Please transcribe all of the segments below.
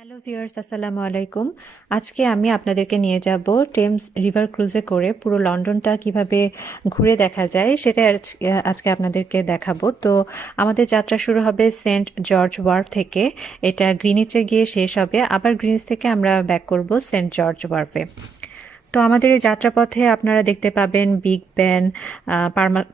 Hello viewers, আসসালামু আলাইকুম। আজকে আমি আপনাদেরকে নিয়ে যাব টেমস রিভার ক্রুজে করে পুরো লন্ডনটা কিভাবে ঘুরে দেখা যায় সেটা আজকে আপনাদেরকে দেখাবো। তো আমাদের যাত্রা শুরু হবে সেন্ট জর্জ ওয়ার্ফ থেকে। এটা গ্রিনিচে গিয়ে শেষ হবে, আবার গ্রিনিচ থেকে আমরা ব্যাক করব সেন্ট জর্জ ওয়ার্ফে। তো আমাদের এই যাত্রাপথে আপনারা দেখতে পাবেন Big Ben,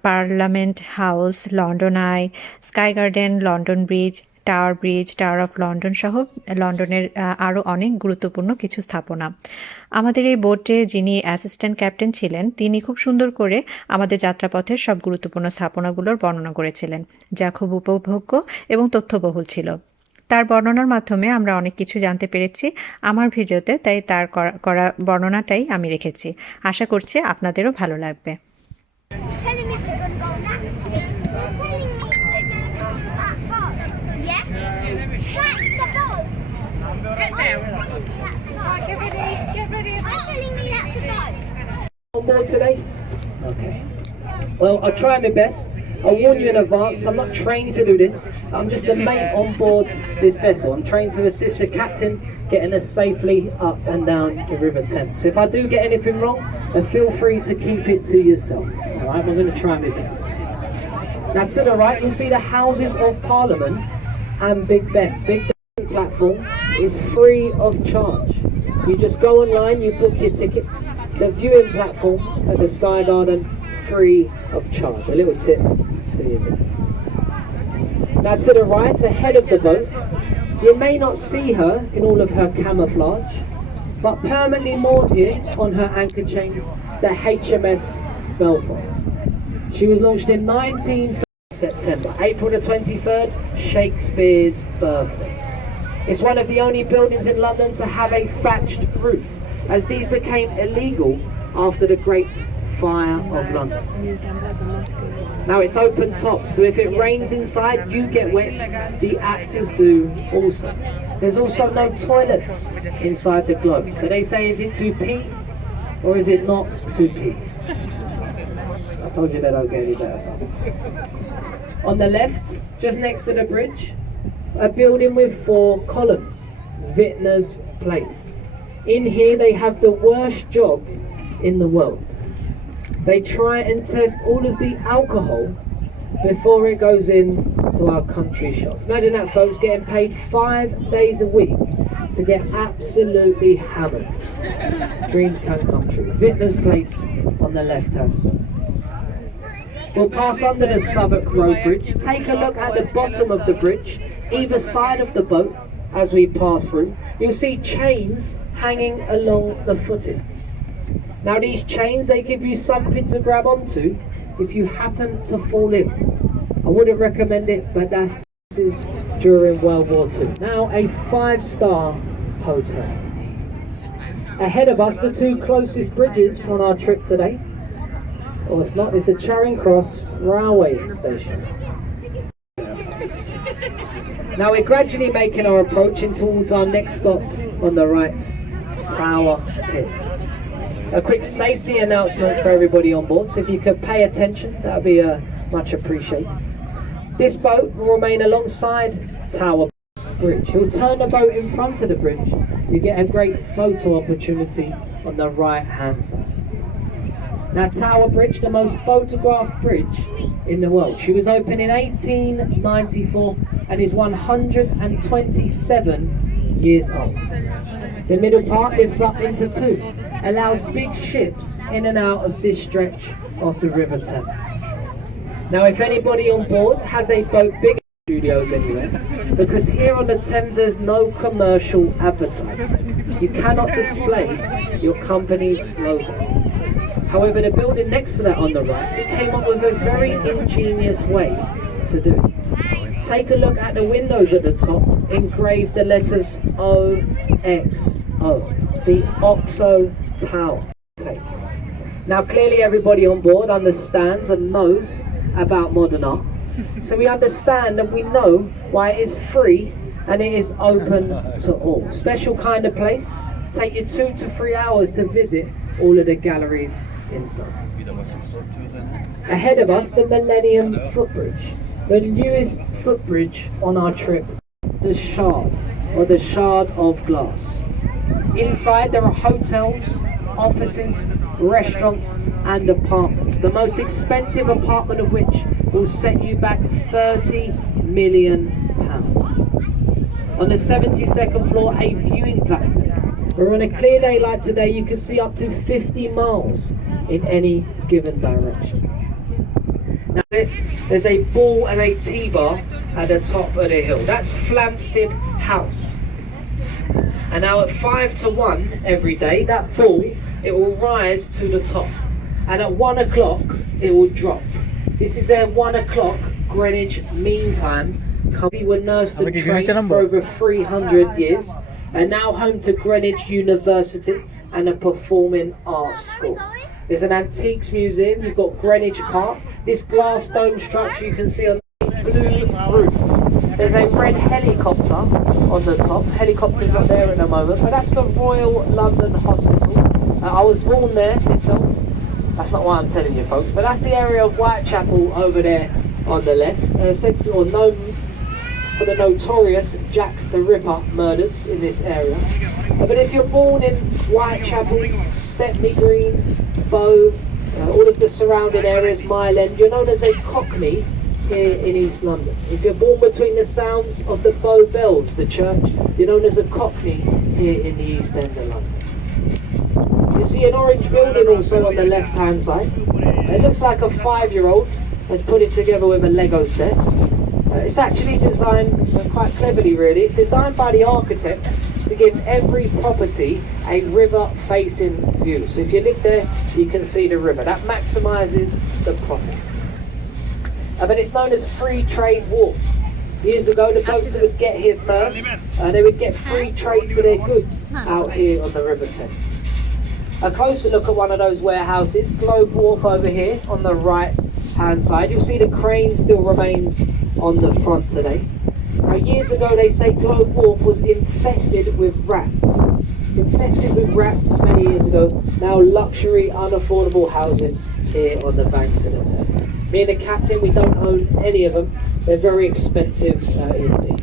Parliament House, London Eye, Sky Garden, London Bridge, Tower of London সহ লন্ডনের আরও অনেক গুরুত্বপূর্ণ কিছু স্থাপনা। আমাদের এই বোটে যিনি অ্যাসিস্ট্যান্ট ক্যাপ্টেন ছিলেন তিনি খুব সুন্দর করে আমাদের যাত্রাপথের সব গুরুত্বপূর্ণ স্থাপনাগুলোর বর্ণনা করেছিলেন, যা খুব উপভোগ্য এবং তথ্যবহুল ছিল। তার বর্ণনার মাধ্যমে আমরা অনেক কিছু জানতে পেরেছি আমার ভিডিওতে, তাই তার করা বর্ণনাটাই আমি রেখেছি। আশা করছি আপনাদেরও ভালো লাগবে। On board today? Okay. Well, I'll try my best. I'll warn you in advance, I'm not trained to do this. I'm just a mate on board this vessel. I'm trained to assist the captain getting us safely up and down the River Thames. So if I do get anything wrong, then feel free to keep it to yourself. Alright, I'm going to try my best. Now to the right, you'll see the Houses of Parliament and Big Ben. Big Ben platform is free of charge. You just go online, you book your tickets. The viewing platform at the Sky Garden, free of charge. A little tip for you. Now to the right, ahead of the boat, you may not see her in all of her camouflage, but permanently moored here on her anchor chains, the HMS Belfast. She was launched in 19th September, April the 23rd, Shakespeare's birthday. It's one of the only buildings in London to have a thatched roof, as these became illegal after the Great Fire of London. Now it's open top, so if it rains inside, you get wet, the actors do also. There's also no toilets inside the globe, so they say, is it to pee or is it not to pee? I told you they don't get any better. On the left, just next to the bridge, a building with 4 columns, Vintner's Place. In here they have the worst job in the world. They try and test all of the alcohol before it goes in to our country shops. Imagine that, folks, getting paid 5 days a week to get absolutely hammered. Dreams can come true. Vintner's Place on the left-hand side. We'll pass under the Southwark Road Bridge. Take a look at the bottom of the bridge, either side of the boat as we pass through. You'll see chains hanging along the footings. Now these chains, they give you something to grab onto if you happen to fall in. I wouldn't recommend it, but this is during World War II. Now a 5-star hotel. Ahead of us, the 2 closest bridges on our trip today. Oh, it's not, it's the Charring Cross railway station. Now we're gradually making our approach in towards our next stop on the right, Tower Pit. A quick safety announcement for everybody on board, so if you could pay attention, that would be much appreciated. This boat will remain alongside Tower Bridge. You'll turn the boat in front of the bridge, you get a great photo opportunity on the right hand side. Now Tower Bridge, the most photographed bridge in the world. She was opened in 1894 and is 127 years old. The middle part lifts up into 2, allows big ships in and out of this stretch of the River Thames. Now if anybody on board has a boat bigger than studios anywhere, because here on the Thames there's no commercial advertising. You cannot display your company's logo. However, the building next to that on the right, it came up with a very ingenious way to do it. Take a look at the windows at the top, engrave the letters OXO, the OXO Tower. Now clearly everybody on board understands and knows about modern art, so we understand and we know why it is free and it is open to all. Special kind of place, take you 2 to 3 hours to visit all of the galleries inside. Ahead of us, the Millennium Footbridge, the newest footbridge on our trip, the Shard. or the shard of glass. Inside there are hotels, offices, restaurants and apartments. The most expensive apartment of which will set you back £30 million. On the 72nd floor, a viewing platform, where on a clear day like today you can see up to 50 miles in any given direction. Now there's a ball and a T-bar at the top of the hill. That's Flamstead House. And now at 5 to 1 every day, that ball, it will rise to the top. And at 1 o'clock, it will drop. This is their 1 o'clock Greenwich Mean Time. We were nursed and trained for over 300 years, and now home to Greenwich University and a performing arts school. There's an antiques museum, you've got Greenwich Park, this glass dome structure you can see on the blue roof. There's a red helicopter on the top. Helicopter's not there at the moment, but that's the Royal London Hospital. I was born there myself. That's not why I'm telling you folks, but that's the area of Whitechapel over there on the left. Said to, or known for the notorious Jack the Ripper murders in this area. But if you're born in Whitechapel, Stepney Green, Bow, all of the surrounding areas, Mile End, you're known as a Cockney here in East London. If you're born between the sounds of the Bow Bells, the church, you're known as a Cockney here in the East End of London. You see an orange building also on the left hand side. It looks like a 5-year-old has put it together with a Lego set. It's actually designed quite cleverly really. It's designed by the architect to give every property a river facing view. So if you live there, you can see the river. That maximises the profits. But it's known as Free Trade Wharf. Years ago, the boats that would get here first, they would get free trade for their goods out here on the River Thames. A closer look at one of those warehouses, Globe Wharf over here on the right hand side. You'll see the crane still remains on the front today. Now, years ago they say Globe Wharf was infested with rats. Infested with rats many years ago. Now luxury, unaffordable housing here on the banks of the Thames. Me and the captain, we don't own any of them. They're very expensive indeed.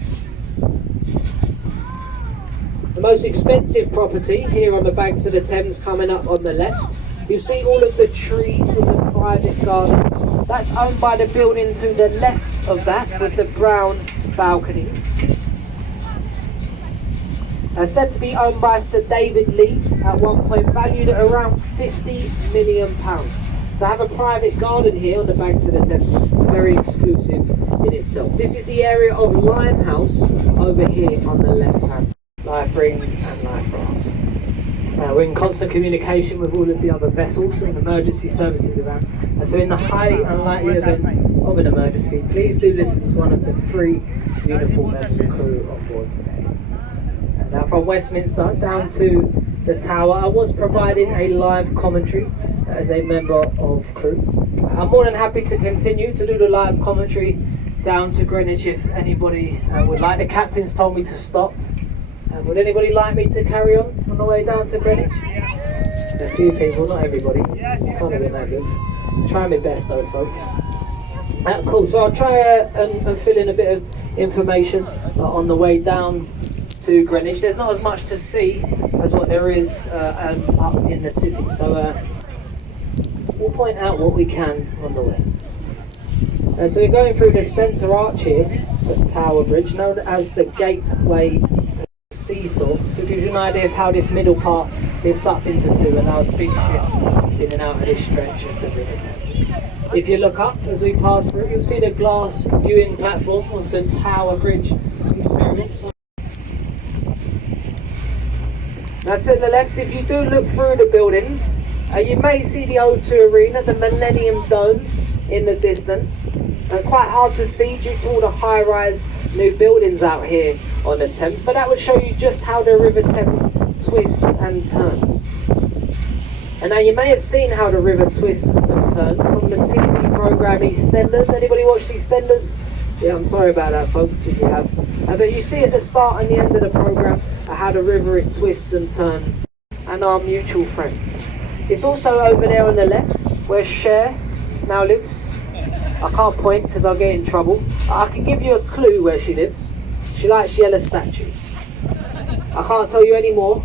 The most expensive property here on the banks of the Thames coming up on the left. You see all of the trees in the private garden. That's owned by the building to the left of that with the brown balconies. Said to be owned by Sir David Lee at one point, valued at around £50 million. To have a private garden here on the banks of the Thames, very exclusive in itself. This is the area of Limehouse over here on the left hand side. Life rings and life rafts. We're in constant communication with all of the other vessels and emergency services around. So in the highly unlikely event of an emergency, please do listen to one of the 3 uniformed members of crew on board today. Now from Westminster down to the Tower, I was providing a live commentary as a member of crew. I'm more than happy to continue to do the live commentary down to Greenwich if anybody would like. The captain's told me to stop. Would anybody like me to carry on the way down to Greenwich? A few people, not everybody. Can't have been that good. Try my best though, folks. Cool, so I'll try and fill in a bit of information on the way down to Greenwich. There's not as much to see as what there is up in the city, so we'll point out what we can on the way. So we're going through the centre arch here at Tower Bridge, known as the Gateway to Seesaw. So it gives you an idea of how this middle part lifts up into 2 and allows big ships in and out of this stretch of the River Thames. If you look up as we pass through, you'll see the glass viewing platform of the Tower Bridge experience. Now to the left, if you do look through the buildings, you may see the O2 Arena, the Millennium Dome in the distance. Quite hard to see due to all the high-rise new buildings out here on the Thames, but that would show you just how the River Thames twists and turns. And now you may have seen how the river twists and turns from the TV programme EastEnders. Anybody watch EastEnders? Yeah, I'm sorry about that folks if you have. But you see at the start and the end of the programme how the river it twists and turns, and our mutual friends. It's also over there on the left where Cher now lives. I can't point because I'll get in trouble. I can give you a clue where she lives. She likes yellow statues. I can't tell you any more.